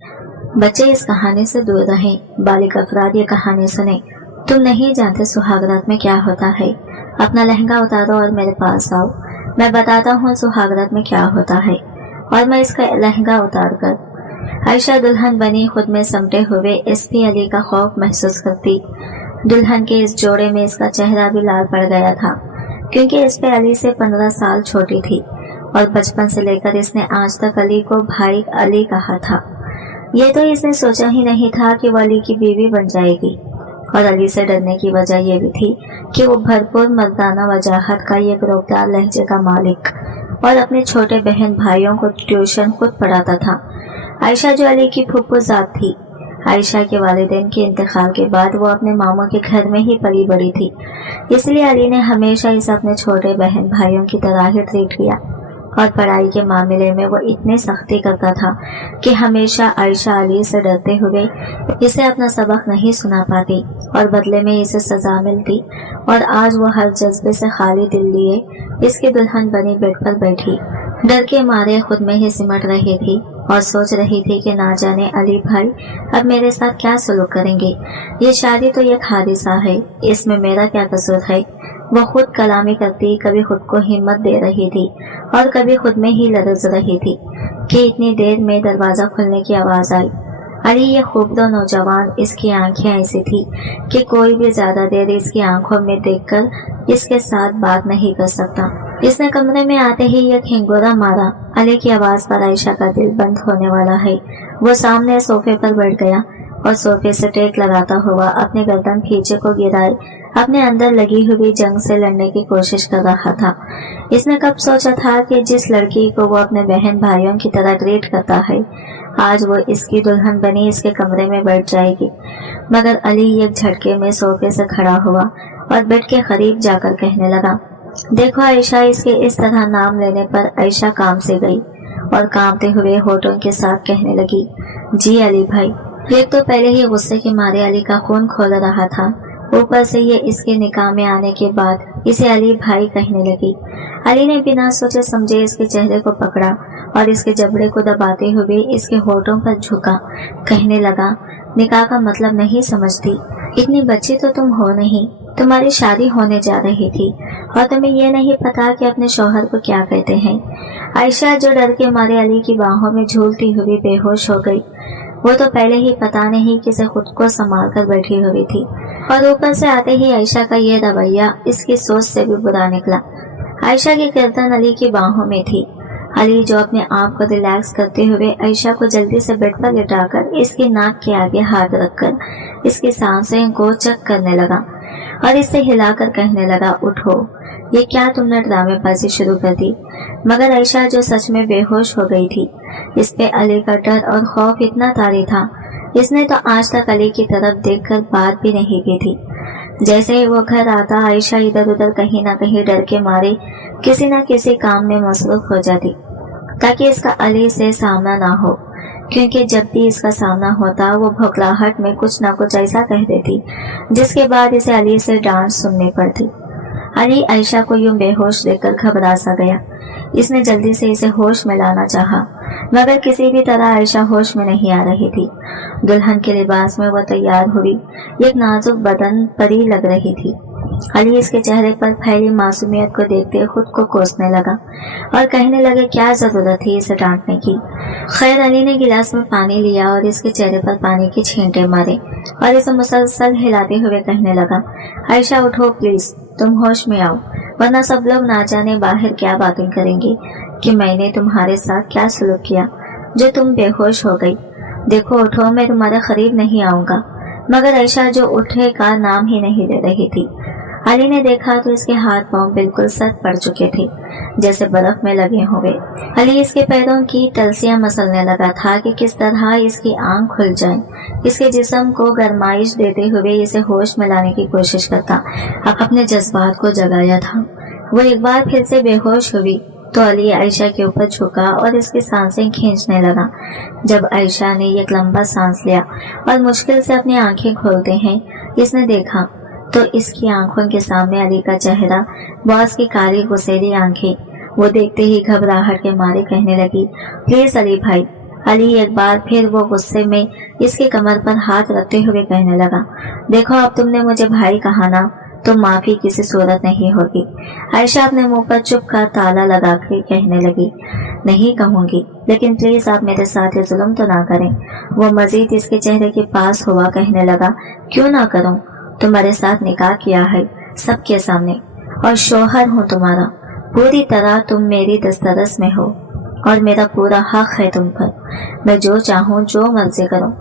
बच्चे इस कहानी से दूर रहें। बालिग अफराद ये कहानी सुने। तुम नहीं जानते सुहागरात में क्या होता है। अपना लहंगा उतारो और मेरे पास आओ, मैं बताता हूँ सुहागरात में क्या होता है। और मैं इसका लहंगा उतार कर आयशा दुल्हन बनी खुद में समटे हुए एसपी अली का खौफ महसूस करती। दुल्हन के इस जोड़े में इसका चेहरा भी लाल पड़ गया था, क्योंकि एसपी अली से 15 साल छोटी थी और बचपन से लेकर इसने आज तक अली को भाई अली कहा था। ये तो इसने सोचा ही नहीं था कि वो अली की बीवी बन जाएगी। और अली से डरने की वजह यह भी थी कि वो भरपूर मर्दाना वजाहत का एक रोकदार लहजे का मालिक और अपने छोटे बहन भाइयों को ट्यूशन खुद पढ़ाता था। आयशा जो अली की फूफू जात थी, आयशा के वालिदैन के इंतकाल के बाद वो अपने मामू के घर में ही पली बड़ी थी, इसलिए अली ने हमेशा इसे अपने छोटे बहन भाइयों की तरह ही ट्रीट किया। और पढ़ाई के मामले में वो इतनी सख्ती करता था कि हमेशा आयशा अली से डरते हुए इसे अपना सबक नहीं सुना पाती और बदले में इसे सजा मिलती। और आज वो हर जज्बे से खाली दिल लिए इसकी दुल्हन बनी बेड पर बैठी, डर के मारे खुद में ही सिमट रही थी और सोच रही थी कि ना जाने अली भाई अब मेरे साथ क्या सलूक करेंगे। ये शादी तो एक हादिसा है, इसमें मेरा क्या कसूर है। वो खुद कलामी करती, कभी खुद को हिम्मत दे रही थी और कभी खुद में ही लरज रही थी कि इतनी देर में दरवाजा खुलने की आवाज आई। अली ये खूबसूरत नौजवान, इसकी आंखें ऐसी थी कि कोई भी ज्यादा देर इसकी आंखों में देखकर इसके साथ बात नहीं कर सकता। इसने कमरे में आते ही एक हिंगोरा मारा। अली की आवाज पर आयशा का दिल बंद होने वाला है। वो सामने सोफे पर बैठ गया और सोफे से टेक लगाता हुआ अपने गर्दन पीछे को गिराए अपने अंदर लगी हुई जंग से लड़ने की कोशिश कर रहा था। इसने कब सोचा था कि जिस लड़की को वो अपने बहन भाइयों की तरह ट्रीट करता है, आज वो इसकी दुल्हन बनी इसके कमरे में बैठ जाएगी। मगर अली एक झटके में सोफे से खड़ा हुआ और बेड के करीब जाकर कहने लगा, देखो आयशा। इसके इस तरह नाम लेने पर आयशा काम से गई और कांपते हुए होठों के साथ कहने लगी, जी अली भाई। एक तो पहले ही गुस्से के मारे अली का खून खोल रहा था, ऊपर से ये इसके निकाह में आने के बाद इसे अली भाई कहने लगी। अली ने बिना सोचे समझे इसके चेहरे को पकड़ा और इसके जबड़े को दबाते हुए इसके होठों पर झुका, कहने लगा, निकाह का मतलब नहीं समझती। इतनी बच्ची तो तुम हो नहीं, तुम्हारी शादी होने जा रही थी और तुम्हें ये नहीं पता कि अपने शौहर को क्या कहते हैं। आयशा जो डर के मारे अली की बाहों में झूलती हुई बेहोश हो गई। वो तो पहले ही पता नहीं किसे खुद को संभाल कर बैठी हुई थी और ऊपर से आते ही आयशा का ये रवैया इसकी सोच से भी बुरा निकला। आयशा की गर्दन अली की बाहों में थी। अली जो अपने आप को रिलैक्स करते हुए आयशा को जल्दी से बेड पर लिटाकर इसकी नाक के आगे हाथ रखकर इसकी सांसें को चेक करने लगा और इसे हिलाकर कहने लगा, उठो। ये क्या तुमने ड्रामेबाजी शुरू कर दी। मगर आयशा जो सच में बेहोश हो गई थी, इस पे अली का डर और खौफ इतना तारी था, इसने तो आज तक अली की तरफ देखकर बात भी नहीं की थी। जैसे ही वो घर आता, आयशा इधर उधर कहीं ना कहीं डर के मारे किसी न किसी काम में मसरूफ हो जाती ताकि इसका अली से सामना ना हो, क्योंकि जब भी इसका सामना होता वो भौखलाहट में कुछ न कुछ ऐसा कह देती जिसके बाद इसे अली से डांट सुननी पड़ती। अली आयशा को यूं बेहोश देखकर घबरा सा गया। इसने जल्दी से इसे होश में लाना चाहा, मगर किसी भी तरह आयशा होश में नहीं आ रही थी। दुल्हन के लिबास में वो तैयार हुई, एक नाजुक बदन परी लग रही थी। अली इसके चेहरे पर फैली मासूमियत को देखते खुद को कोसने लगा और कहने लगे, क्या जरूरत थी इसे डांटने की। खैर, अली ने गिलास में पानी लिया और इसके चेहरे पर पानी के छींटे मारे और इसे मुसलसल हिलाते हुए कहने लगा, आयशा उठो प्लीज, तुम होश में आओ, वरना सब लोग ना जाने बाहर क्या बातें करेंगे कि मैंने तुम्हारे साथ क्या सलूक किया जो तुम बेहोश हो गई। देखो उठो, मैं तुम्हारे करीब नहीं आऊंगा। मगर आयशा जो उठे का नाम ही नहीं ले रही थी। अली ने देखा तो इसके हाथ पांव बिल्कुल सख्त पड़ चुके थे, जैसे बर्फ में लगे हुए। अली इसके पैरों की तलसियां मसलने लगा था कि किस तरह इसकी आंख खुल जाए। इसके जिस्म को गरमाइश देते हुए इसे होश में लाने की कोशिश करता, अपने जज्बात को जगाया था। वो एक बार फिर से बेहोश हुई तो अली आयशा के ऊपर झुका और इसकी सांसें खींचने लगा। जब आयशा ने एक लंबा सांस लिया और मुश्किल से अपनी आंखें खोलते हैं इसने देखा तो इसकी आंखों के सामने अली का चेहरा, बॉस की काली गुस्सेली आंखें। वो देखते ही घबराहट के मारे कहने लगी, प्लीज अली भाई, अली एक बार फिर वो गुस्से में इसकी कमर पर हाथ रखते हुए कहने लगा, देखो अब तुमने मुझे भाई कहा ना, तो माफी किसी सूरत नहीं होगी। आयशा अपने मुंह पर चुप कर ताला लगा कर कहने लगी, नहीं कहूंगी, लेकिन प्लीज आप मेरे साथ ये जुल्म तो ना करें। वो मजीद इसके चेहरे के पास हुआ कहने लगा, क्यों ना करूं, तुम्हारे साथ निकाह किया है सबके सामने और शोहर हूँ तुम्हारा, पूरी तरह तुम मेरी दस्तरस में हो और मेरा पूरा हक है तुम पर, मैं जो चाहूँ जो मर्जी करूँ।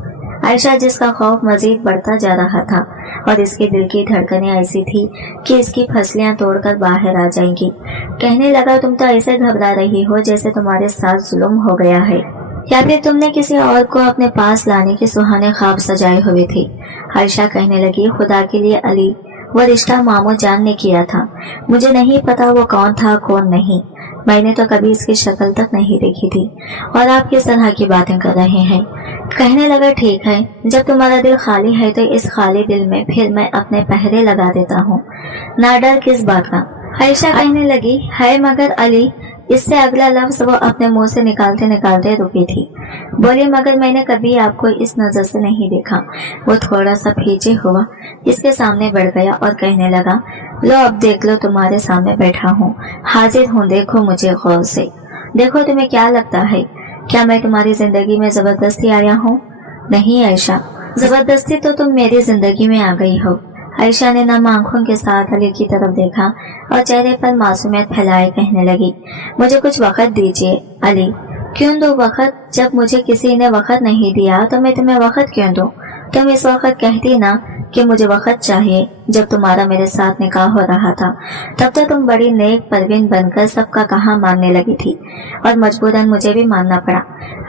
आयशा, जिसका खौफ मजीद बढ़ता जा रहा था और इसके दिल की धड़कनें ऐसी थी कि इसकी फसलियां तोड़कर बाहर आ जाएंगी, कहने लगा, तुम तो ऐसे घबरा रही हो जैसे तुम्हारे साथ जुल्म हो गया है या फिर तुमने किसी और को अपने पास लाने के सुहाने ख्वाब सजाए हुए थे। आयशा कहने लगी, खुदा के लिए अली, वो रिश्ता मामू जान ने किया था, मुझे नहीं पता वो कौन था कौन नहीं, मैंने तो कभी इसकी शक्ल तक नहीं देखी थी और आप किस तरह की बातें कर रहे हैं। कहने लगा, ठीक है, जब तुम्हारा दिल खाली है तो इस खाली दिल में फिर मैं अपने पहरे लगा देता हूँ, ना डर किस बात का। आयशा कहने लगी, है मगर अली, इससे अगला लफ्ज वो अपने मुंह से निकालते निकालते रुकी थी। बोली, मगर मैंने कभी आपको इस नजर से नहीं देखा। वो थोड़ा सा पीछे हुआ, इसके सामने बढ़ गया और कहने लगा, लो अब देख लो, तुम्हारे सामने बैठा हूँ, हाजिर हूँ, देखो मुझे गौर से, देखो तुम्हें क्या लगता है, क्या मैं तुम्हारी जिंदगी में जबरदस्ती आया हूँ? नहीं आयशा, जबरदस्ती तो तुम मेरी जिंदगी में आ गई हो। आयशा ने नम आंखों के साथ अली की तरफ देखा और चेहरे पर मासूमियत फैलाए कहने लगी, मुझे कुछ वक्त दीजिए अली। क्यों दो वक्त? जब मुझे किसी ने वक्त नहीं दिया तो मैं तुम्हें वक्त क्यों दूं? तुम इस वक्त कहती ना कि मुझे वक्त चाहिए। जब तुम्हारा मेरे साथ निकाह हो रहा था तब तो तुम बड़ी नेक परवीन बनकर सबका कहा मानने लगी थी और मजबूरन मुझे भी मानना पड़ा।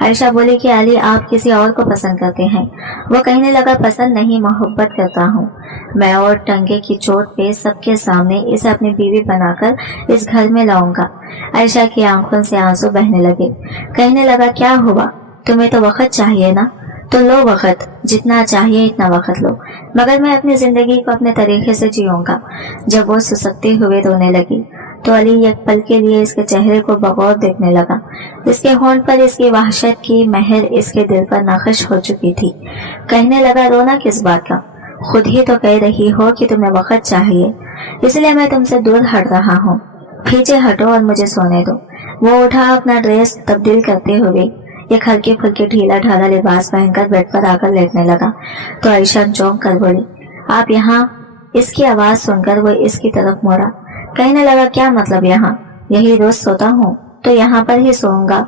आयशा बोली कि अली, आप किसी और को पसंद करते हैं। वो कहने लगा, पसंद नहीं, मोहब्बत करता हूँ मैं, और टंगे की चोट पे सबके सामने इसे अपनी बीवी बनाकर इस घर में लाऊंगा। आयशा की आंखों से आंसू बहने लगे। कहने लगा, क्या हुआ, तुम्हें तो वक्त चाहिए ना, तो लो वक्त, जितना चाहिए इतना वक्त लो, मगर मैं अपनी जिंदगी को अपने तरीके से जीऊंगा। जब वो सुसकते हुए रोने लगी तो अली एक पल के लिए इसके चेहरे को बगौर देखने लगा। इसके होंठ पर इसकी वहशत की मेहर इसके दिल पर नाखुश हो चुकी थी। कहने लगा, रोना किस बात का, खुद ही तो कह रही हो कि तुम्हें वक्त चाहिए, इसलिए मैं तुमसे दूर हट रहा हूँ, पीछे हटो और मुझे सोने दो। वो उठा, अपना ड्रेस तब्दील करते हुए एक हल्के फुल्के ढीला ढाला लिबास पहनकर बेड पर आकर लेटने लगा तो आयशा चौंक कर बोली, आप यहाँ? इसकी आवाज सुनकर वो इसकी तरफ मुड़ा। कहने लगा, क्या मतलब यहाँ? यही रोज सोता हूँ तो यहाँ पर ही सोऊंगा,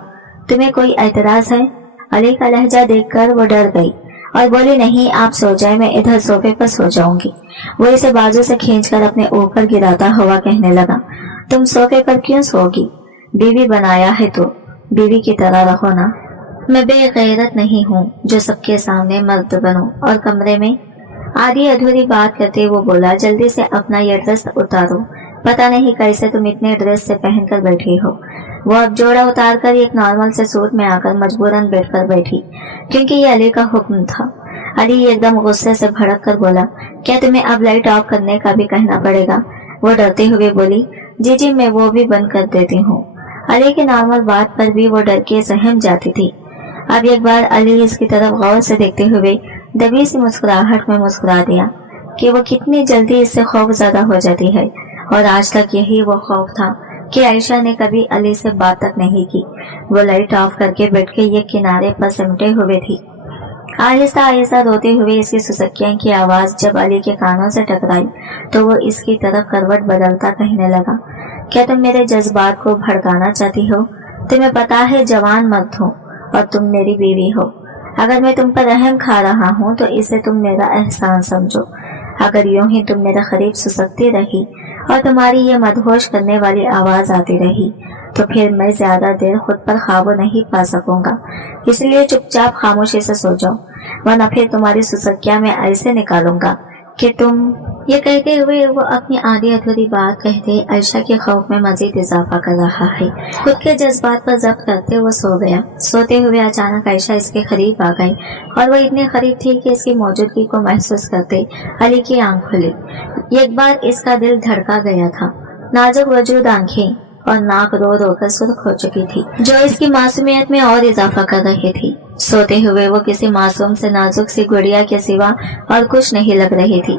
तुम्हें कोई एतराज है? अली का लहजा देखकर वो डर गई और बोली, नहीं आप सो जाए, मैं इधर सोफे पर सो जाऊंगी। वो इसे बाजू से खींचकर अपने ऊपर गिराता हुआ कहने लगा, तुम सोफे पर क्यों सोगी? बीवी बनाया है तो बीवी की तरह रहो ना। मैं बेगैरत नहीं हूँ जो सबके सामने मर्द बनूं। और कमरे में आधी अधूरी बात करते वो बोला, जल्दी से अपना ये ड्रेस उतारो, पता नहीं कैसे तुम इतने ड्रेस से पहनकर बैठी हो। वो अब जोड़ा उतारकर एक नॉर्मल से सूट में आकर मजबूरन बेड पर बैठी क्योंकि ये अली का हुक्म था। अली एकदम गुस्से से भड़क कर बोला, क्या तुम्हें अब लाइट ऑफ करने का भी कहना पड़ेगा? वो डरते हुए बोली, जी जी मैं वो भी बंद कर देती हूँ। अली की नॉर्मल बात पर भी वो डर के सहम जाती थी। अब एक बार अली इसकी तरफ गौर से देखते हुए दबी सी मुस्कुराहट में मुस्कुरा दिया कि वो कितनी जल्दी इससे खौफ ज्यादा हो जाती है। और आज तक यही वो खौफ था कि आयशा ने कभी अली से बात तक नहीं की। वो लाइट ऑफ करके बेड के एक किनारे पर सिमटे हुए थी। आहिस्ता आहिस्ता रोते हुए इसकी सुसक्कियां की आवाज जब अली के कानों से टकराई तो वो इसकी तरफ करवट बदलता कहने लगा, क्या तुम मेरे जज्बात को भड़काना चाहती हो? तुम्हें पता है जवान मर्द हो और तुम मेरी बीवी हो। अगर मैं तुम पर रहम खा रहा हूँ तो इसे तुम मेरा एहसान समझो। अगर यूं ही तुम मेरे करीब सुसकती रही और तुम्हारी ये मदहोश करने वाली आवाज आती रही तो फिर मैं ज्यादा देर खुद पर काबू नहीं पा सकूंगा। इसलिए चुपचाप खामोशी से सो जाओ, वरना फिर तुम्हारी सुसक्कियां मैं ऐसे निकालूंगा कि तुम। ये कहते हुए वो अपनी आधी अधूरी बात कहते आयशा के खौफ में मजीद इजाफा कर रहा है। खुद के जज्बात पर जब्त करते वो सो गया। सोते हुए अचानक आयशा इसके करीब आ गई और वो इतने करीब थी कि इसकी मौजूदगी को महसूस करते अली की आंख खुली। एक बार इसका दिल धड़का गया था। नाजुक वजूद आंखें और नाक रो रो कर सुर्ख हो चुकी थी, जो इसकी मासूमियत में और इजाफा कर रही थी। सोते हुए वो किसी मासूम से नाजुक सी गुड़िया के सिवा और कुछ नहीं लग रही थी।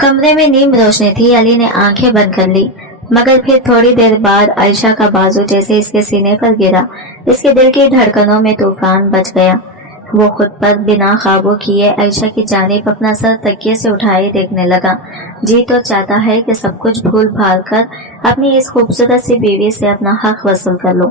कमरे में नीम रोशनी थी। अली ने आंखें बंद कर ली, मगर फिर थोड़ी देर बाद आयशा का बाजू जैसे इसके सीने पर गिरा, इसके दिल की धड़कनों में तूफान बच गया। वो खुद पर बिना काबू किए आयशा की जानिब अपना सर तकिए से उठाए देखने लगा। जी तो चाहता है कि सब कुछ भूल भाल कर अपनी इस खूबसूरत सी बीवी से अपना हक वसूल कर लो।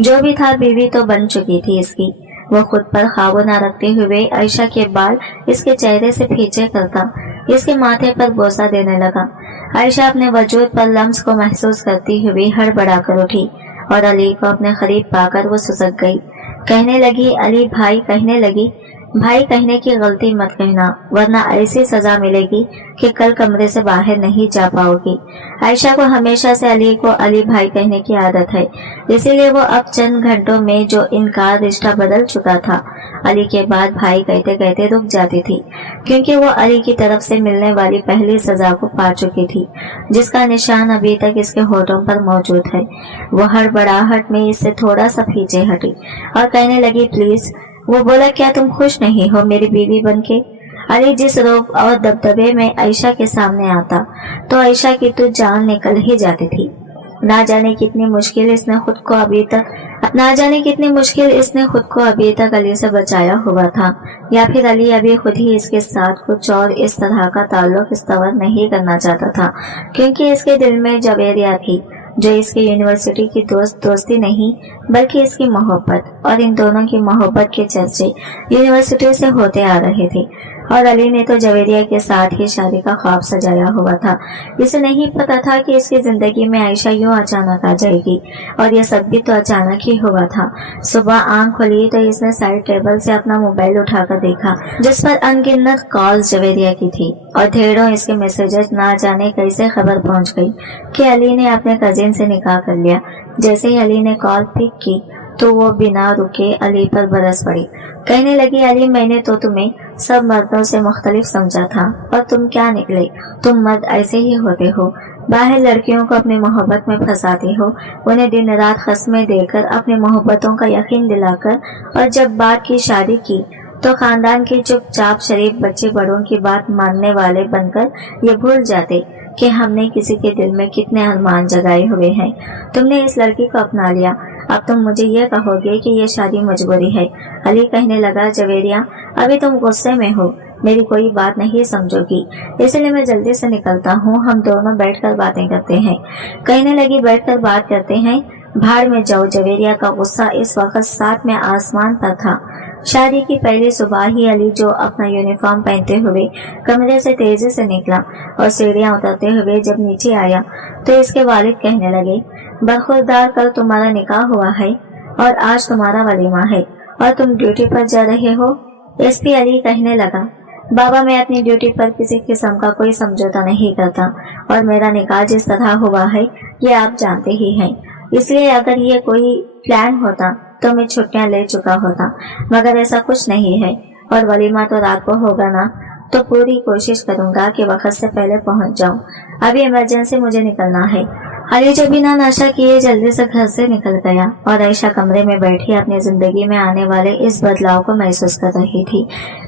जो भी था, बीवी तो बन चुकी थी इसकी। वो खुद पर काबू न रखते हुए आयशा के बाल इसके चेहरे से पीछे करता इसके माथे पर बोसा देने लगा। आयशा अपने वजूद पर लम्स को महसूस करती हुई हड़बड़ा कर उठी और अली को अपने करीब पाकर वो सुसक गई। कहने लगी, अली भाई, कहने लगी, भाई कहने की गलती मत कहना, वरना ऐसी सजा मिलेगी कि कल कमरे से बाहर नहीं जा पाओगी। आयशा को हमेशा से अली को अली भाई कहने की आदत है, इसीलिए वो अब चंद घंटों में जो इनका रिश्ता बदल चुका था, अली के बाद भाई कहते कहते रुक जाती थी, क्योंकि वो अली की तरफ से मिलने वाली पहली सजा को पा चुकी थी, जिसका निशान अभी तक इसके होठों पर मौजूद है। वो हड़बड़ाहट में इससे थोड़ा सा पीछे हटी और कहने लगी, प्लीज। वो बोला, क्या तुम खुश नहीं हो मेरी बीवी बनके? अली जिस रौब और दबदबे में आयशा के सामने आता तो आयशा की तो जान निकल ही जाती थी। ना जाने कितनी मुश्किल इसने खुद को अभी तक अली से बचाया हुआ था, या फिर अली अभी खुद ही इसके साथ कुछ और इस तरह का ताल्लुक इस्तवर नहीं करना चाहता था, क्योंकि इसके दिल में जवेरिया थी, जो इसकी यूनिवर्सिटी की दोस्ती नहीं बल्कि इसकी मोहब्बत, और इन दोनों की मोहब्बत के चर्चे यूनिवर्सिटी से होते आ रहे थे। और अली ने तो जवेरिया के साथ ही शादी का ख्वाब सजाया हुआ था। इसे नहीं पता था कि इसकी जिंदगी में आयशा यूं अचानक आ जाएगी, और यह सब भी तो अचानक ही हुआ था। सुबह आंख खुली तो इसने साइड टेबल से अपना मोबाइल उठाकर देखा, जिस पर अनगिनत कॉल्स जवेरिया की थी, और ढेरों इसके मैसेजेस। ना जाने कैसे खबर पहुंच गई कि अली ने अपने कजिन से निकाह कर लिया। जैसे ही अली ने कॉल पिक की तो वो बिना रुके अली पर बरस पड़ी। कहने लगी, अली, मैंने तो तुम्हें सब मर्दों से मुख्तलिफ समझा था, और तुम क्या निकले? तुम मर्द ऐसे ही होते हो, बाहर लड़कियों को अपनी मोहब्बत में फंसाते हो, उन्हें दिन रात खस्में देकर अपनी मोहब्बतों का यकीन दिलाकर, और जब बात की शादी की तो खानदान के चुपचाप शरीफ बच्चे बड़ों की बात मानने वाले बनकर ये भूल जाते कि हमने किसी के दिल में कितने अरमान जगाए हुए हैं। तुमने इस लड़की को अपना लिया, अब तुम मुझे ये कहोगे कि ये शादी मजबूरी है। अली कहने लगा, जवेरिया, अभी तुम गुस्से में हो, मेरी कोई बात नहीं समझोगी, इसलिए मैं जल्दी से निकलता हूँ, हम दोनों बैठकर बातें करते हैं। कहने लगी, बैठकर बात करते हैं? भाड़ में जाओ। जवेरिया का गुस्सा इस वक्त साथ में आसमान पर था। शादी की पहली सुबह ही अली जो अपना यूनिफॉर्म पहनते हुए कमरे से तेजी से निकला और सीढ़ियां उतरते हुए जब नीचे आया तो इसके वालिद कहने लगे, बखुरदार, कल तुम्हारा निकाह हुआ है और आज तुम्हारा वलीमा है और तुम ड्यूटी पर जा रहे हो। एसपी अली कहने लगा, बाबा, मैं अपनी ड्यूटी पर किसी किस्म का कोई समझौता नहीं करता, और मेरा निकाह जिस तरह हुआ है ये आप जानते ही हैं, इसलिए अगर ये कोई प्लान होता तो मैं छुट्टियां ले चुका होता, मगर ऐसा कुछ नहीं है, और वलीमा तो रात को होगा ना, तो पूरी कोशिश करूंगा कि वक्त से पहले पहुंच जाऊं। अभी इमरजेंसी मुझे निकलना है। अली जो बिना नाशा किए जल्दी से घर से निकल गया और आयशा कमरे में बैठी अपनी जिंदगी में आने वाले इस बदलाव को महसूस कर रही थी,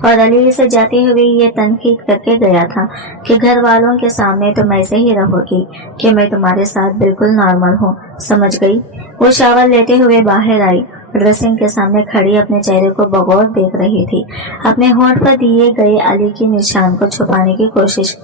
और अली से जाते हुए ये तनकीद करके गया था कि घर वालों के सामने तुम ऐसे ही रहोगी कि मैं तुम्हारे साथ बिल्कुल नॉर्मल हूँ, समझ गई? वो शावर लेते हुए बाहर आई, ड्रेसिंग के सामने खड़ी अपने चेहरे को बगौर देख रही थी, अपने होंठ पर दिए गए अली के निशान को छुपाने की कोशिश।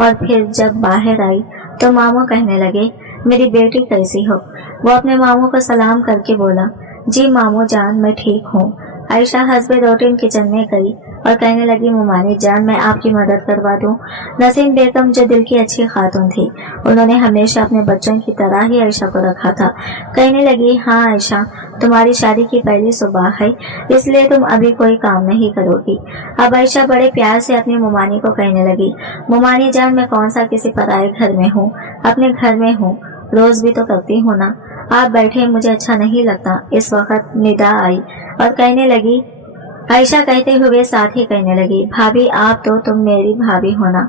और फिर जब बाहर आई तो मामू कहने लगे, मेरी बेटी कैसी हो? वो अपने मामू को सलाम करके बोला, जी मामू जान, मैं ठीक हूँ। आयशा हस्बे रूटीन किचन में गई और कहने लगी, मुमानी जान, मैं आपकी मदद करवा दूं। नसीम बेगम जो दिल की अच्छी खातून थी, उन्होंने हमेशा अपने बच्चों की तरह ही आयशा को रखा था। कहने लगी, हाँ आयशा, तुम्हारी शादी की पहली सुबह है, इसलिए तुम अभी कोई काम नहीं करोगी। अब आयशा बड़े प्यार से अपनी मुमानी को कहने लगी, मुमानी जान, मैं कौन सा किसी पराए घर में हूँ, अपने घर में हूँ, रोज भी तो करती हूँ ना। आप बैठे, मुझे अच्छा नहीं लगता। इस वक्त निदा आई और कहने लगी, आयशा कहते हुए साथ ही कहने लगी, भाभी आप तो तुम मेरी भाभी होना,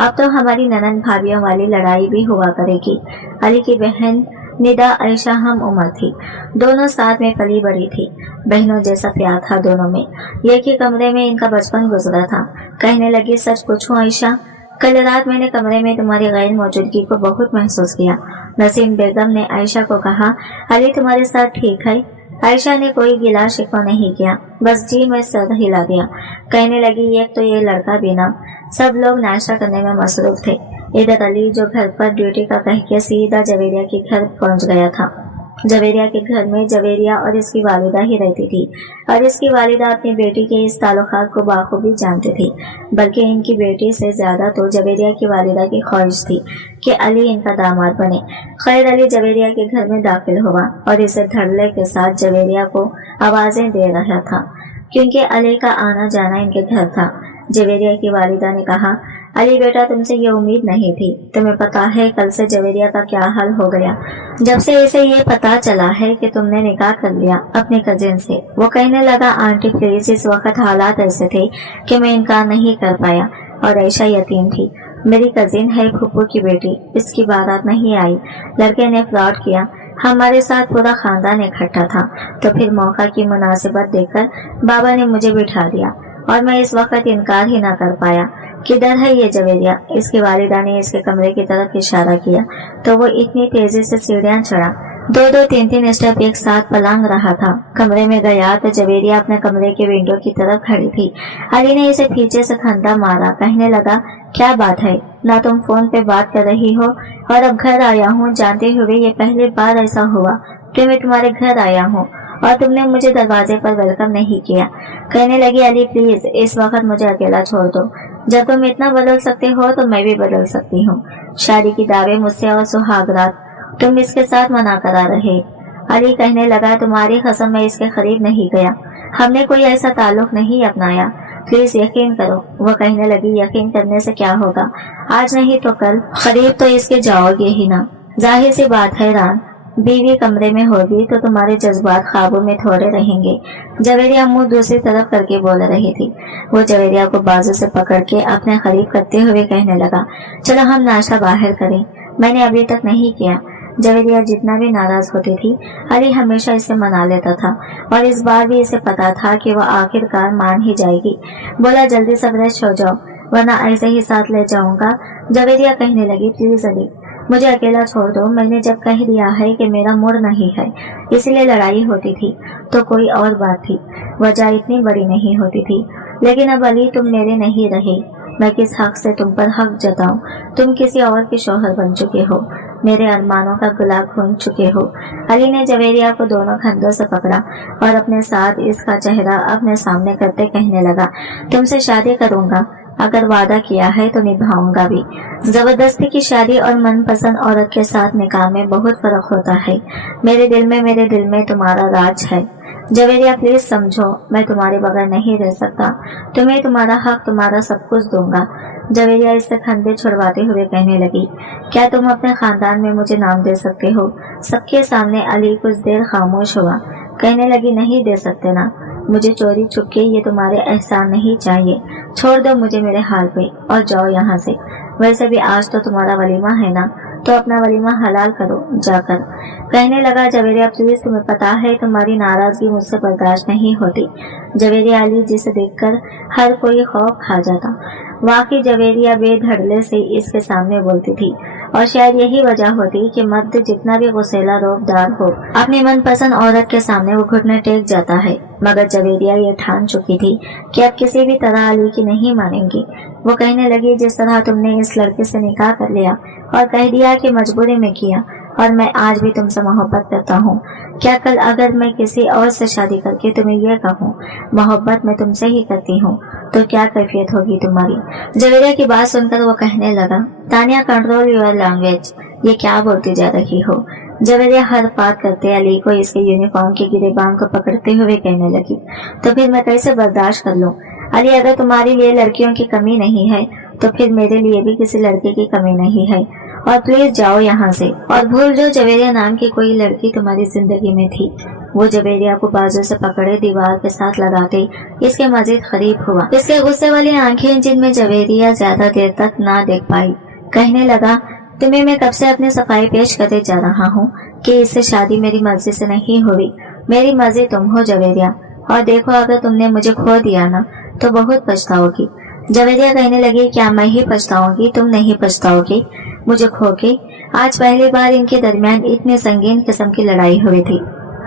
अब तो हमारी ननद भाभियों वाली लड़ाई भी हुआ करेगी। अली की बहन निदा आयशा हम उम्र थी, दोनों साथ में पली बड़ी थी, बहनों जैसा प्यार था दोनों में। एक ही कमरे में इनका बचपन गुजरा था। कहने लगी, सच पूछूं आयशा, कल रात मैंने कमरे में तुम्हारी गैर मौजूदगी को बहुत महसूस किया। नसीम बेगम ने आयशा को कहा, अली तुम्हारे साथ ठीक है? आयशा ने कोई गिला शिकवा नहीं किया, बस जी में सर हिला दिया। कहने लगी, एक तो ये लड़का भी ना। सब लोग नाश्ता करने में मसरूफ थे। इधर अली जो घर पर ड्यूटी का कह के सीधा जवेरिया के घर पहुंच गया था। जवेरिया के घर में जवेरिया और इसकी वालिदा ही रहती थी और इसकी वालिदा अपनी बेटी के इस ताल्लुकात को बाखूबी जानती थी। बल्कि इनकी बेटी से ज्यादा तो जवेरिया की वालिदा की ख्वाहिश थी कि अली इनका दामाद बने। खैर, अली जवेरिया के घर में दाखिल हुआ और इसे धड़ल्ले के साथ जवेरिया को आवाजें दे रहा था, क्योंकि अली का आना जाना इनके घर था। जवेरिया की वालिदा ने कहा, अली बेटा, तुमसे ये उम्मीद नहीं थी। तुम्हें पता है कल से जवेरिया का क्या हाल हो गया जब से इसे ये पता चला है कि तुमने निकाह कर लिया अपने कजिन से। वो कहने लगा, आंटी प्लीज, इस वक्त हालात ऐसे थे कि मैं इनकार नहीं कर पाया और आयशा यतीम थी। मेरी कजिन है, फूफू की बेटी, इसकी बारात नहीं आई। लड़के ने फ्रॉड किया। हमारे साथ पूरा खानदान इकट्ठा था, तो फिर मौका की मुनासिबत देखकर बाबा ने मुझे बिठा दिया और मैं इस वक्त इनकार ही ना कर पाया। किधर है ये जवेरिया? इसकी वालिदा ने इसके कमरे की तरफ इशारा किया तो वो इतनी तेजी से सीढ़ियां चढ़ा, दो तीन स्टेप एक साथ पलंग रहा था। कमरे में गया तो जवेरिया अपने कमरे के विंडो की तरफ खड़ी थी। अली ने इसे पीछे से खंदा मारा। कहने लगा, क्या बात है? ना तुम फोन पे बात कर रही हो और अब घर आया हूँ, जानते हुए ये पहली बार ऐसा हुआ कि मैं तुम्हारे घर आया हूँ और तुमने मुझे दरवाजे पर वेलकम नहीं किया। कहने लगी, अली प्लीज, इस वक्त मुझे अकेला छोड़ दो। जब तुम इतना बदल सकते हो तो मैं भी बदल सकती हूँ। शादी की दावे मुझसे और सुहागरात तुम इसके साथ मना करा रहे। अली कहने लगा, तुम्हारी कसम मैं इसके करीब नहीं गया, हमने कोई ऐसा ताल्लुक नहीं अपनाया, प्लीज यकीन करो। वो कहने लगी, यकीन करने से क्या होगा, आज नहीं तो कल करीब तो इसके जाओगे ही ना। जाहिर सी बात है रान, बीवी कमरे में होगी तो तुम्हारे जज्बात ख्वाबों में थोड़े रहेंगे। जवेरिया मुंह दूसरी तरफ करके बोल रही थी। वो जवेरिया को बाजू से पकड़ के अपने करीब करते हुए कहने लगा, चलो हम नाश्ता बाहर करें, मैंने अभी तक नहीं किया। जवेरिया जितना भी नाराज होती थी, अली हमेशा इसे मना लेता था और इस बार भी इसे पता था कि वह आखिरकार मान ही जाएगी। बोला, जल्दी से फ्रेश हो जाओ वरना ऐसे ही साथ ले जाऊंगा। जवेरिया कहने लगी, प्लीज अली, मुझे अकेला छोड़ दो। मैंने जब कह दिया है कि मेरा मूड नहीं है, इसलिए लड़ाई होती थी तो कोई और बात थी, वजह इतनी बड़ी नहीं होती थी। लेकिन अब अली तुम मेरे नहीं रहे, मैं किस हक से तुम पर हक जताऊं? तुम किसी और के शौहर बन चुके हो, मेरे अरमानों का गुलाब भून चुके हो। अली ने जवेरिया को दोनों कंधों से पकड़ा और अपने साथ इसका चेहरा अपने सामने करते कहने लगा, तुमसे शादी करूंगा, अगर वादा किया है तो निभाऊंगा भी। जबरदस्ती की शादी और मनपसंद औरत के साथ निकाह में बहुत फर्क होता है। मेरे दिल में तुम्हारा राज है। जवेरिया प्लीज समझो, मैं तुम्हारे बगैर नहीं रह सकता, तुम्हें तुम्हारा हक, तुम्हारा सब कुछ दूंगा। जवेरिया इससे खंडे छुड़वाते हुए कहने लगी, क्या तुम अपने खानदान में मुझे नाम दे सकते हो? सबके सामने अली कुछ देर खामोश हुआ। कहने लगी, नहीं दे सकते ना, मुझे चोरी छुपके ये तुम्हारे एहसान नहीं चाहिए, छोड़ दो मुझे मेरे हाल पे और जाओ यहाँ से। वैसे भी आज तो तुम्हारा वलीमा है ना, तो अपना वलीमा हलाल करो जाकर। कहने लगा, जवेरिया प्लीज, तुम्हें पता है तुम्हारी नाराजगी मुझसे बर्दाश्त नहीं होती। जवेरिया अली जिसे देखकर हर कोई खौफ खा जाता। वाकई जवेरिया बेधड़ल्ले से इसके सामने बोलती थी और शायद यही वजह होती कि मर्द जितना भी गुस्सेला रोबदार हो, अपनी मनपसंद औरत के सामने वो घुटने टेक जाता है। मगर जवेरिया ये ठान चुकी थी कि अब किसी भी तरह अली की नहीं मानेंगी। वो कहने लगी, जिस तरह तुमने इस लड़के से निकाह कर लिया और कह दिया कि मजबूरी में किया, और मैं आज भी तुमसे मोहब्बत करता हूँ, क्या कल अगर मैं किसी और से शादी करके तुम्हें यह कहूँ मोहब्बत मैं तुमसे ही करती हूँ, तो क्या कैफियत होगी तुम्हारी? जवेरिया की बात सुनकर वो कहने लगा, तानिया कंट्रोल योर लैंग्वेज, ये क्या बोलती जा रही हो? जवेरिया हर बात करते अली को इसके यूनिफॉर्म के गिरेबान को पकड़ते हुए कहने लगी, तो फिर मैं कैसे बर्दाश्त कर लूं? अली, अगर तुम्हारे लिए लड़कियों की कमी नहीं है तो फिर मेरे लिए भी किसी लड़के की कमी नहीं है, और प्लीज जाओ यहाँ से और भूल जो जवेरिया नाम की कोई लड़की तुम्हारी जिंदगी में थी। वो जवेरिया को बाजू से पकड़े दीवार के साथ लगाते इसके मजीद करीब हुआ। इसके गुस्से वाली आंखें जिनमें जवेरिया ज्यादा देर तक ना देख पाई, कहने लगा, तुम्हें मैं कब से अपनी सफाई पेश करते जा रहा हूँ कि इससे शादी मेरी मर्जी से नहीं हुई, मेरी मर्जी तुम हो जवेरिया, और देखो अगर तुमने मुझे खो दिया ना तो बहुत पछताओगी। जवेरिया कहने लगी, क्या मैं ही पछताऊंगी, तुम नहीं पछताओगी मुझे खो के। आज पहली बार इनके दरमियान इतनी संगीन किस्म की लड़ाई हुई थी।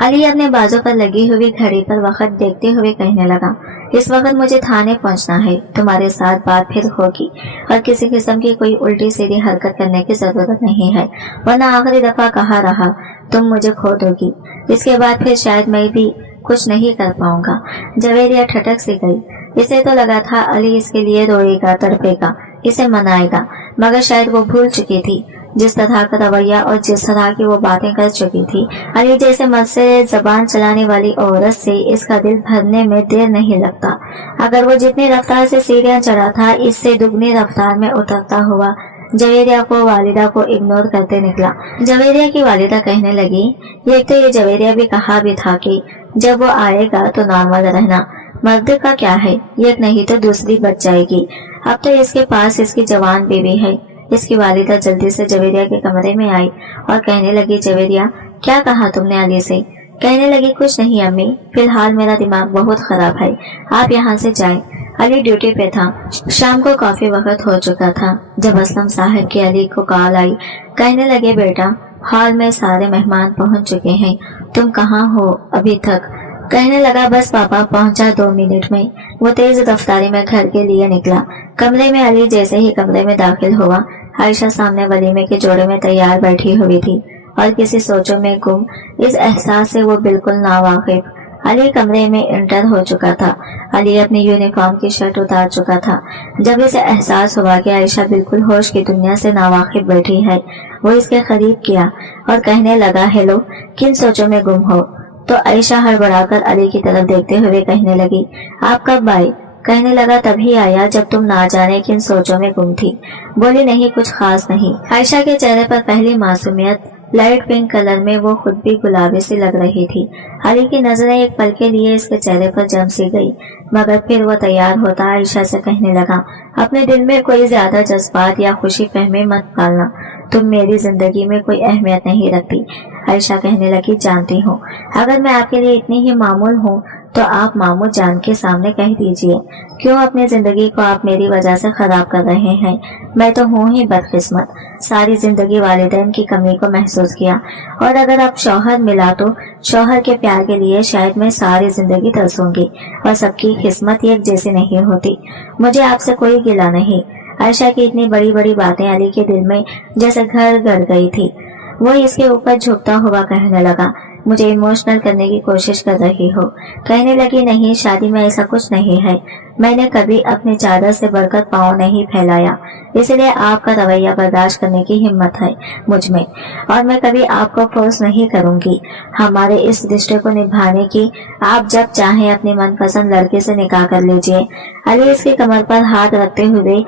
अली अपने बाजू पर लगी हुई घड़ी पर वक्त देखते हुए कहने लगा, इस वक्त मुझे थाने पहुंचना है, तुम्हारे साथ बात फिर होगी और किसी किस्म की कोई उल्टी सीधी हरकत करने की जरूरत नहीं है, वरना आखिरी दफा कहा रहा तुम मुझे खो दोगी, इसके बाद फिर शायद मैं भी कुछ नहीं कर पाऊंगा। जवेरिया ठटक सी गई। इसे तो लगा था अली इसके लिए रोएगा, तड़पेगा, इसे मनाएगा, मगर शायद वो भूल चुकी थी जिस तरह का रवैया और जिस तरह की वो बातें कर चुकी थी। अली जैसे मत से जबान चलाने वाली औरत से इसका दिल भरने में देर नहीं लगता। अगर वो जितनी रफ्तार से सीढ़ियां चढ़ा था, इससे दुगनी रफ्तार में उतरता हुआ जवेरिया को वालिदा को इग्नोर करते निकला। जवेरिया की वालिदा कहने लगी, ये तो ये जवेरिया भी कहा भी था कि जब वो आएगा तो नॉर्मल रहना, मर्द का क्या है, एक नहीं तो दूसरी बच जाएगी, अब तो इसके पास इसकी जवान बीवी है। इसकी वालिदा जल्दी से जवेरिया के कमरे में आई और कहने लगी, जवेरिया क्या कहा तुमने अली से? कहने लगी, कुछ नहीं अम्मी, फिलहाल मेरा दिमाग बहुत खराब है, आप यहाँ से जाएं। अली ड्यूटी पे था। शाम को काफी वक्त हो चुका था जब असलम साहब की अली को कॉल आई। कहने लगे, बेटा हॉल में सारे मेहमान पहुँच चुके हैं, तुम कहाँ हो अभी तक? कहने लगा, बस पापा पहुंचा 2 मिनट में। वो तेज रफ्तारी में घर के लिए निकला। कमरे में अली जैसे ही कमरे में दाखिल हुआ, आयशा सामने वलीमे के जोड़े में तैयार बैठी हुई थी और किसी सोचों में गुम। इस एहसास से वो बिल्कुल नावाकिफ। अली कमरे में इंटर हो चुका था। अली अपनी यूनिफॉर्म की शर्ट उतार चुका था। जब इसे एहसास हुआ कि आयशा बिल्कुल होश की दुनिया से नावाकिफ बैठी है, वो इसके करीब किया और कहने लगा, हेलो, किन सोचों में गुम हो? तो आयशा हड़बड़ाकर अली की तरफ देखते हुए कहने लगी, आप कब आए? कहने लगा, तभी आया जब तुम ना जाने किन सोचों में गुम थी। बोली, नहीं, कुछ खास नहीं। आयशा के चेहरे पर पहली मासूमियत लाइट पिंक कलर में वो खुद भी गुलाबी सी लग रही थी। अली की नजरें एक पल के लिए इसके चेहरे पर जम सी गई, मगर फिर वो तैयार होता आयशा से कहने लगा, अपने दिल में कोई ज्यादा जज्बात या खुशी फहमी मत पालना, तुम मेरी जिंदगी में कोई अहमियत नहीं रखती। आयशा कहने लगी, जानती हूँ, अगर मैं आपके लिए इतनी ही मामूल हूँ तो आप मामू जान के सामने कह दीजिए, क्यों अपनी जिंदगी को आप मेरी वजह से खराब कर रहे हैं? मैं तो हूँ ही बदकिस्मत, सारी जिंदगी वालिदैन की कमी को महसूस किया, और अगर अब शौहर मिला तो शौहर के प्यार के लिए शायद मैं सारी जिंदगी तरसूंगी, और सबकी किस्मत एक जैसी नहीं होती। मुझे आपसे कोई गिला नहीं। आयशा की इतनी बड़ी बड़ी बातें अली के दिल में जैसे घर गड़ गई थी। वो इसके ऊपर झुकता हुआ कहने लगा, मुझे इमोशनल करने की कोशिश कर रही हो। कहने लगी, नहीं, शादी में ऐसा कुछ नहीं है, मैंने कभी अपनी चादर से बढ़कर पाँव नहीं फैलाया, इसलिए आपका रवैया बर्दाश्त करने की हिम्मत है मुझ में, और मैं कभी आपको फोर्स नहीं करूंगी हमारे इस रिश्ते को निभाने की। आप जब चाहें अपनी मनपसंद लड़के से निकाह कर लीजिए। अली इसकी कमर पर हाथ रखते हुए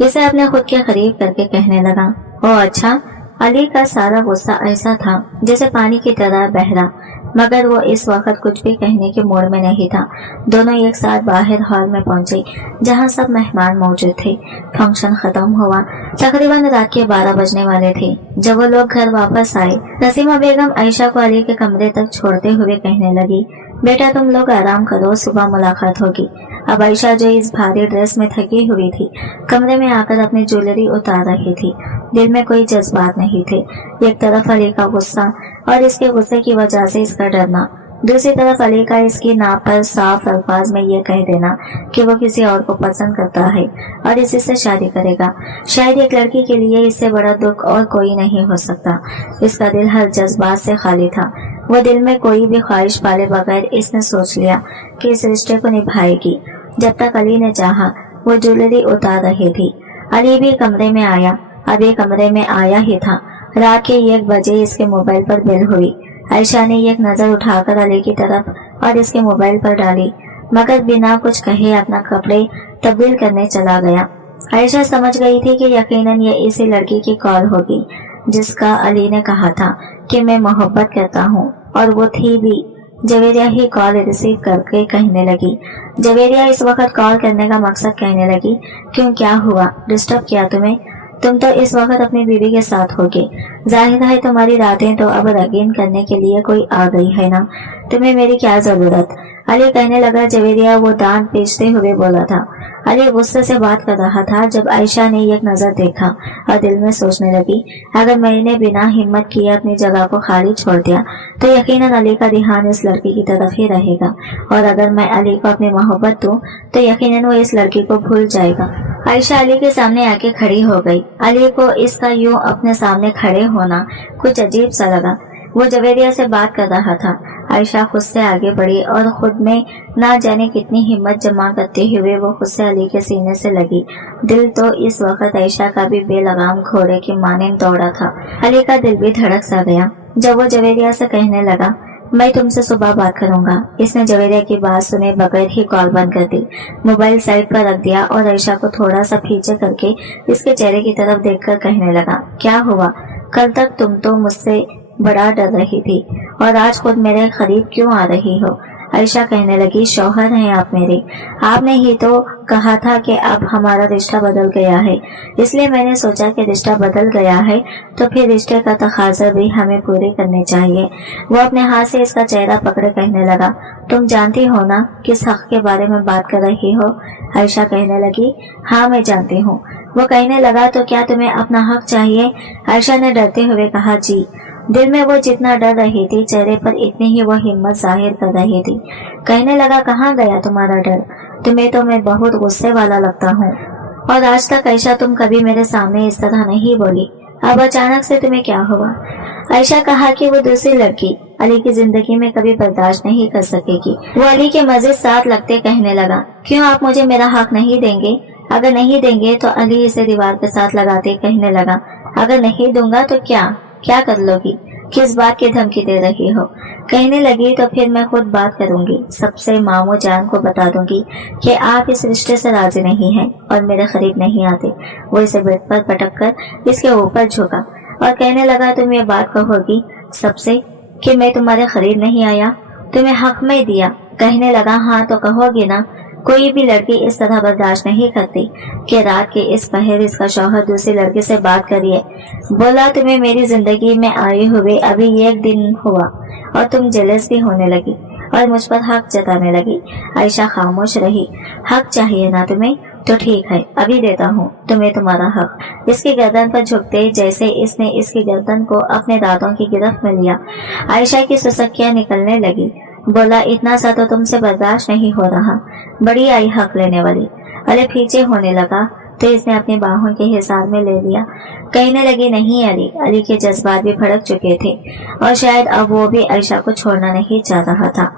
इसे अपने खुद के करीब करके कहने लगा, ओ अच्छा। अली का सारा गुस्सा ऐसा था जैसे पानी की तरह बह रहा, मगर वो इस वक्त कुछ भी कहने के मूड में नहीं था। दोनों एक साथ बाहर हॉल में पहुंचे जहां सब मेहमान मौजूद थे। फंक्शन खत्म हुआ। तकरीबन रात के 12 बजने वाले थे जब वो लोग घर वापस आए। नसीमा बेगम आयशा को अली के कमरे तक छोड़ते हुए कहने लगी, बेटा तुम लोग आराम करो, सुबह मुलाकात होगी। अब आयशा जो इस भारी ड्रेस में थकी हुई थी, कमरे में आकर अपनी ज्वेलरी उतार रही थी। दिल में कोई जज्बात नहीं थे। एक तरफ अली का गुस्सा और इसके गुस्से की वजह से इसका डरना, दूसरी तरफ अली का इसकी नाप पर साफ अल्फाज में ये कह देना कि वो किसी और को पसंद करता है और इसी से शादी करेगा। शायद एक लड़की के लिए इससे बड़ा दुख और कोई नहीं हो सकता। इसका दिल हर जज्बात से खाली था। वो दिल में कोई भी ख्वाहिश पाले बगैर इसने सोच लिया कि इस रिश्ते को निभाएगी। जब तक अली ने चाहा वो ज्वेलरी उतार रही थी। अली भी कमरे में आया। अभी कमरे में आया ही था। रात के 1 बजे इसके मोबाइल पर बेल हुई। आयशा ने एक नजर उठाकर अली की तरफ और इसके मोबाइल पर डाली, मगर बिना कुछ कहे अपना कपड़े तब्दील करने चला गया। आयशा समझ गई थी कि यकीनन ये इसी लड़की की कॉल होगी जिसका अली ने कहा था कि मैं मोहब्बत करता हूँ, और वो थी भी। जवेरिया ही कॉल रिसीव करके कहने लगी। जवेरिया इस वक्त कॉल करने का मकसद कहने लगी, क्यों, क्या हुआ, डिस्टर्ब किया तुम्हें? तुम तो इस वक्त अपनी बीवी के साथ होगे। जाहिर है तुम्हारी रातें तो अब रंगीन करने के लिए कोई आ गई है ना, तुम्हें मेरी क्या जरूरत। अली कहने लगा, जवेरिया वो दांत पीसते हुए बोला था। अली गुस्से से बात कर रहा था जब आयशा ने एक नजर देखा और दिल में सोचने लगी, अगर मैंने बिना हिम्मत किए अपनी जगह को खाली छोड़ दिया तो यकीनन अली का ध्यान इस लड़की की तरफ ही रहेगा, और अगर मैं अली को अपनी मोहब्बत दूं तो यकीनन वो इस लड़की को भूल जाएगा। आयशा अली के सामने आके खड़ी हो गई। अली को इसका यूं अपने सामने खड़े होना कुछ अजीब सा लगा। वो जवेरिया से बात कर रहा था। आयशा खुद से आगे बढ़ी और खुद में ना जाने कितनी हिम्मत जमा करते हुए वो खुद से अली के सीने से लगी। दिल तो इस वक्त आयशा का भी बेलगाम घोड़े के मानिंद दौड़ा था। अली का दिल भी धड़क सा गया जब वो जवेरिया से कहने लगा, मैं तुमसे सुबह बात करूंगा। इसने जवेरिया की बात सुने बगैर ही कॉल बंद कर दी, मोबाइल साइड पर रख दिया और आयशा को थोड़ा सा पीछे करके इसके चेहरे की तरफ देखकर कहने लगा, क्या हुआ? कल तक तुम तो मुझसे बड़ा डर रही थी और आज खुद मेरे करीब क्यों आ रही हो? आयशा कहने लगी, शौहर हैं आप मेरे, आपने ही तो कहा था कि अब हमारा रिश्ता बदल गया है, इसलिए मैंने सोचा कि रिश्ता बदल गया है तो फिर रिश्ते का तकाजा भी हमें पूरे करने चाहिए। वो अपने हाथ से इसका चेहरा पकड़े कहने लगा, तुम जानती हो ना किस हक के बारे में बात कर रही हो? आयशा कहने लगी, हाँ मैं जानती हूँ। वो कहने लगा, तो क्या तुम्हें अपना हक चाहिए? आयशा ने डरते हुए कहा, जी। दिल में वो जितना डर रही थी चेहरे पर इतनी ही वो हिम्मत जाहिर कर रही थी। कहने लगा, कहाँ गया तुम्हारा डर? तुम्हें तो मैं बहुत गुस्से वाला लगता हूँ, और आज तक आयशा तुम कभी मेरे सामने इस तरह नहीं बोली, अब अचानक से तुम्हें क्या हुआ? आयशा कहा कि वो दूसरी लड़की अली की जिंदगी में कभी बर्दाश्त नहीं कर सकेगी। वो अली के मजे साथ लगते कहने लगा, क्यों आप मुझे मेरा हक नहीं देंगे? अगर नहीं देंगे तो अली इसे दीवार के साथ लगाते कहने लगा, अगर नहीं दूंगा तो क्या कर लोगी? किस बात की धमकी दे रही हो? कहने लगी, तो फिर मैं खुद बात करूंगी, सबसे मामू जान को बता दूंगी कि आप इस रिश्ते से राजी नहीं हैं और मेरे करीब नहीं आते। वो इसे बेड पर पटक कर इसके ऊपर झुका और कहने लगा, तुम ये बात कहोगी सबसे कि मैं तुम्हारे करीब नहीं आया, तुम्हें हक में दिया? कहने लगा, हाँ तो कहोगी ना? कोई भी लड़की इस तरह बर्दाश्त नहीं करती कि रात के इस पहर इसका शौहर दूसरी लड़की से बात करिए। बोला, तुम्हें मेरी जिंदगी में आए हुए अभी एक दिन हुआ और तुम जेलस भी होने लगी और मुझ पर हक जताने लगी। आयशा खामोश रही। हक चाहिए ना तुम्हें? तो ठीक है, अभी देता हूँ तुम्हें तुम्हारा हक। इसकी गर्दन पर झुकते जैसे इसने इसकी गर्दन को अपने दांतों की गिरफ्त में लिया, आयशा की सुसक्कियां निकलने लगी। बोला, इतना सा तो तुमसे बर्दाश्त नहीं हो रहा, बड़ी आई हक लेने वाली। अली पीछे होने लगा तो इसने अपनी बाहों के हिसार में ले लिया। कहने लगी, नहीं अली के जज्बात भी भड़क चुके थे और शायद अब वो भी आयशा को छोड़ना नहीं चाह रहा था।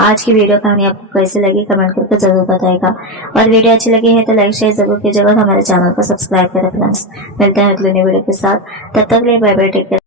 आज की वीडियो कहानी आपको कैसी लगी कमेंट करके जरूर बताएगा, और वीडियो अच्छी लगी है तो लाइक शेयर जरूर कीजिएगा, हमारे चैनल को सब्सक्राइब करें फ्रेंड्स। मिलते हैं अगले वीडियो के साथ, तब तक के लिए बाय बाय, टेक केयर।